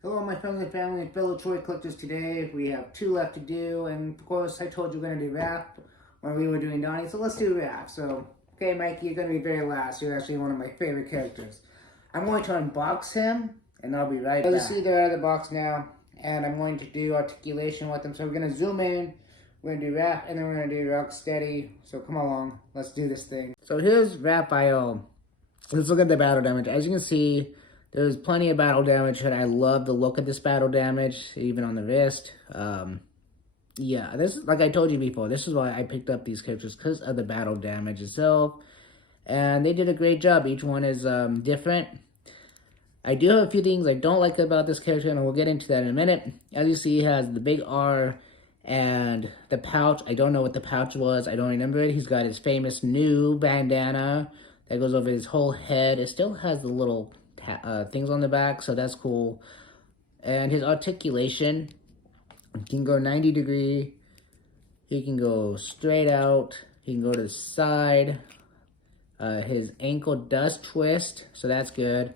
Hello, my friends and family and fellow toy collectors. Today we have 2 left to do, and of course, I told you we're going to do Raph when we were doing Donnie, so let's do Raph. So, okay, Mikey, you're going to be very last. You're actually one of my favorite characters. I'm going to unbox him, and I'll be right back. As you see, they're out of the box now, and I'm going to do articulation with them. So, we're going to zoom in, we're going to do Raph, and then we're going to do Rocksteady. So, come along, let's do this thing. So, here's Raphael. Let's look at the battle damage. As you can see, there's plenty of battle damage, and I love the look of this battle damage, even on the wrist. Yeah, this is, like I told you before, this is why I picked up these characters, because of the battle damage itself. And they did a great job. Each one is different. I do have a few things I don't like about this character, and we'll get into that in a minute. As you see, he has the big R and the pouch. I don't know what the pouch was. I don't remember it. He's got his famous new bandana that goes over his whole head. It still has the little things on the back, so that's cool. And his articulation, he can go 90 degree, he can go straight out, he can go to the side. His ankle does twist, so that's good.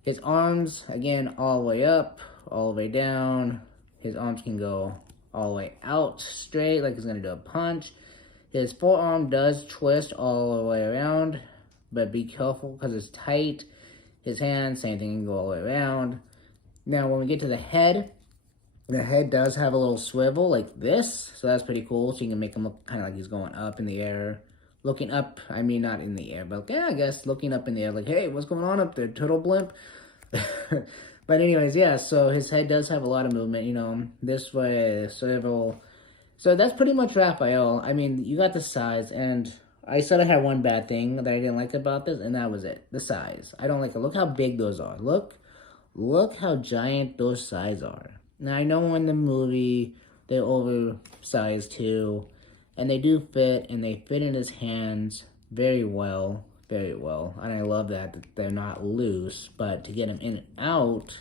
His arms, again, all the way up, all the way down. His arms can go all the way out straight, like he's gonna do a punch. His forearm does twist all the way around, but be careful because it's tight. His hand, same thing, can go all the way around. Now, when we get to the head does have a little swivel like this, so that's pretty cool. So you can make him look kind of like he's going up in the air. Looking up, I mean, not in the air, but yeah, I guess looking up in the air, like, hey, what's going on up there, turtle blimp? But anyways, yeah, so his head does have a lot of movement, you know, this way, swivel. So that's pretty much Raphael. I mean, you got the size, and I said I had one bad thing that I didn't like about this, and that was it. The size. I don't like it. Look how big those are. Look how giant those size are. Now, I know in the movie, they're oversized too, and they do fit, and they fit in his hands very well. Very well. And I love that they're not loose, but to get them in and out,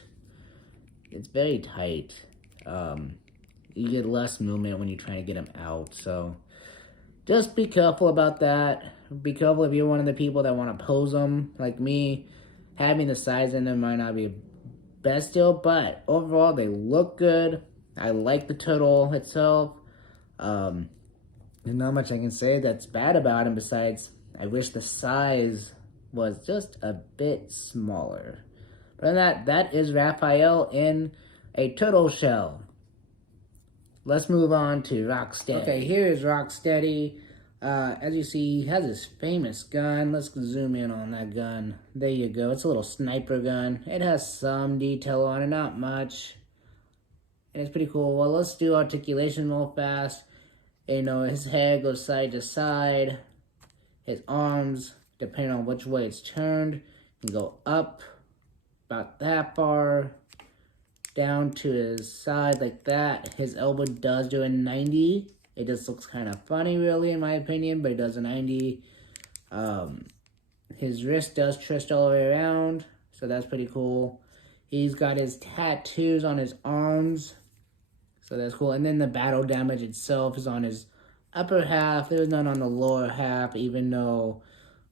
it's very tight. You get less movement when you're trying to get them out, so just be careful about that. Be careful if you're one of the people that want to pose them, like me. Having the size in them might not be best deal, but overall, they look good. I like the turtle itself. There's not much I can say that's bad about him besides I wish the size was just a bit smaller. But other than that is Raphael in a turtle shell. Let's move on to Rocksteady. Okay, here is Rocksteady. As you see, he has his famous gun. Let's zoom in on that gun. There you go. It's a little sniper gun. It has some detail on it, not much. And it's pretty cool. Well, let's do articulation real fast. You know, his head goes side to side. His arms, depending on which way it's turned, can go up about that far, down to his side like that. His elbow does do a 90. It just looks kind of funny, really, in my opinion, but it does a 90. His wrist does twist all the way around, so that's pretty cool. He's got his tattoos on his arms, so that's cool. And then the battle damage itself is on his upper half. There's none on the lower half, even though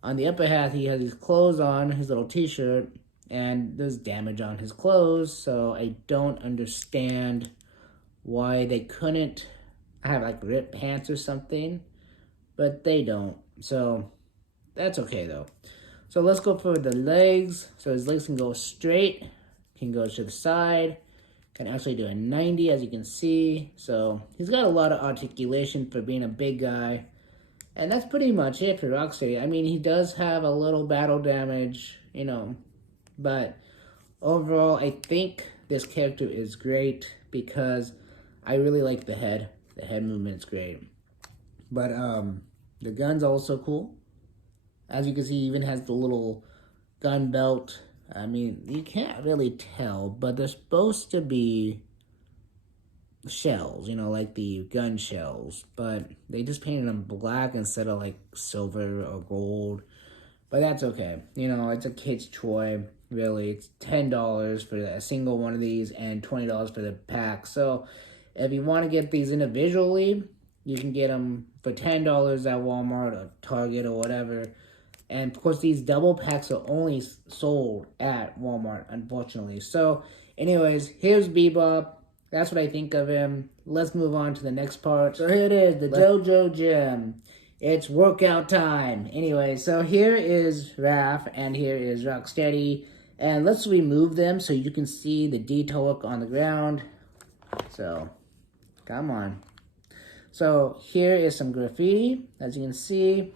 on the upper half he has his clothes on, his little t-shirt, and there's damage on his clothes, so I don't understand why they couldn't have like ripped pants or something, but they don't, so that's okay though. So let's go for the legs. So his legs can go straight, can go to the side, can actually do a 90 as you can see. So he's got a lot of articulation for being a big guy, and that's pretty much it for Rocksteady. I mean, he does have a little battle damage, you know, but overall, I think this character is great because I really like the head. The head movement's great. But the gun's also cool. As you can see, he even has the little gun belt. I mean, you can't really tell, but they're supposed to be shells, you know, like the gun shells. But they just painted them black instead of like silver or gold. But that's okay. You know, it's a kid's toy, really. It's $10 for a single one of these and $20 for the pack. So if you want to get these individually, you can get them for $10 at Walmart or Target or whatever. And of course, these double packs are only sold at Walmart, unfortunately. So Anyways, here's Bebop. That's what I think of him. Let's move on to the next part. So here it is, the dojo gym. It's workout time. Anyway, so here is Raph and here is Rocksteady. And let's remove them so you can see the detail work on the ground. So, come on. So here is some graffiti. As you can see,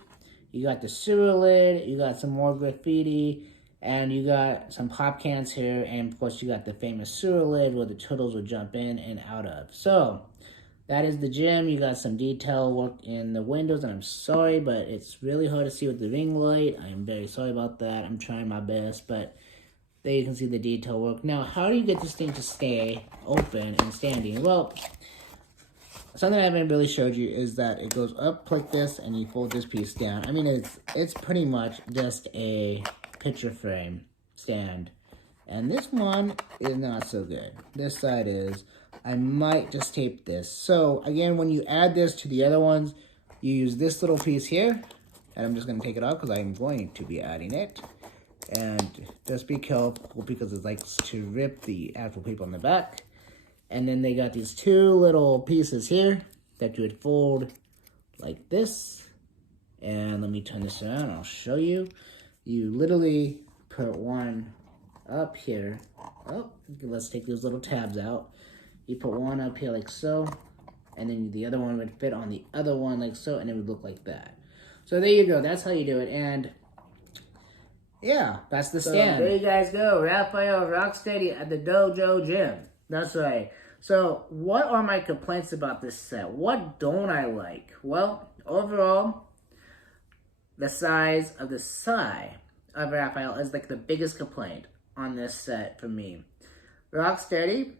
you got the sewer lid, you got some more graffiti, and you got some pop cans here, and of course you got the famous sewer lid where the turtles would jump in and out of. So, that is the gym. You got some detail work in the windows, and I'm sorry, but it's really hard to see with the ring light. I am very sorry about that. I'm trying my best, but there you can see the detail work. Now, how do you get this thing to stay open and standing? Well, something I haven't really showed you is that it goes up like this, and you fold this piece down. I mean, it's pretty much just a picture frame stand. And this one is not so good. This side is. I might just tape this. So, again, when you add this to the other ones, you use this little piece here. And I'm just going to take it off because I'm going to be adding it. And just be careful because it likes to rip the actual paper on the back. And then they got these two little pieces here that you would fold like this. And let me turn this around. I'll show you. You literally put one up here. Oh, let's take those little tabs out. You put one up here like so, and then the other one would fit on the other one like so, and it would look like that. So there you go. That's how you do it. And yeah, that's the stand. There you guys go. Raphael Rocksteady at the dojo gym. That's right. So what are my complaints about this set? What don't I like? Well, overall, the size of the thigh of Raphael is like the biggest complaint on this set for me. Rocksteady,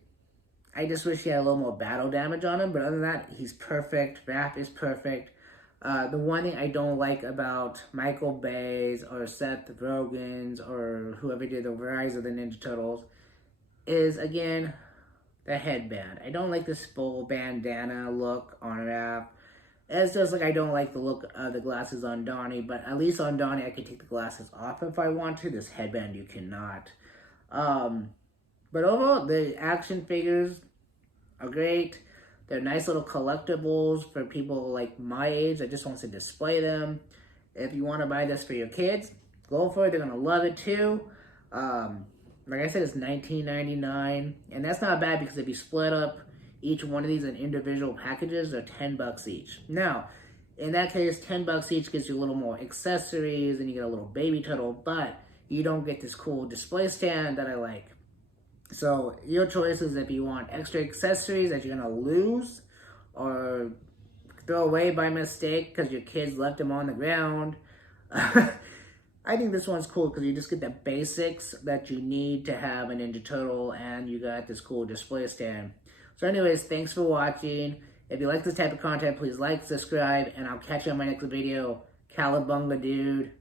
I just wish he had a little more battle damage on him, but other than that, he's perfect. Raph is perfect. The one thing I don't like about Michael Bay's or Seth Rogen's or whoever did the Rise of the Ninja Turtles is, again, the headband. I don't like this full bandana look on Raph. It's just like I don't like the look of the glasses on Donnie, but at least on Donnie I can take the glasses off if I want to. This headband you cannot. But overall, the action figures are great. They're nice little collectibles for people like my age that just wants to display them. If you want to buy this for your kids, go for it. They're going to love it too. Like I said, it's $19.99. And that's not bad because if you split up each one of these in individual packages, they're $10 each. Now, in that case, $10 each gets you a little more accessories and you get a little baby turtle, but you don't get this cool display stand that I like. So your choice is if you want extra accessories that you're going to lose or throw away by mistake because your kids left them on the ground. I think this one's cool because you just get the basics that you need to have a Ninja Turtle and you got this cool display stand. So anyways, thanks for watching. If you like this type of content, please like, subscribe, and I'll catch you on my next video. Cowabunga, dude.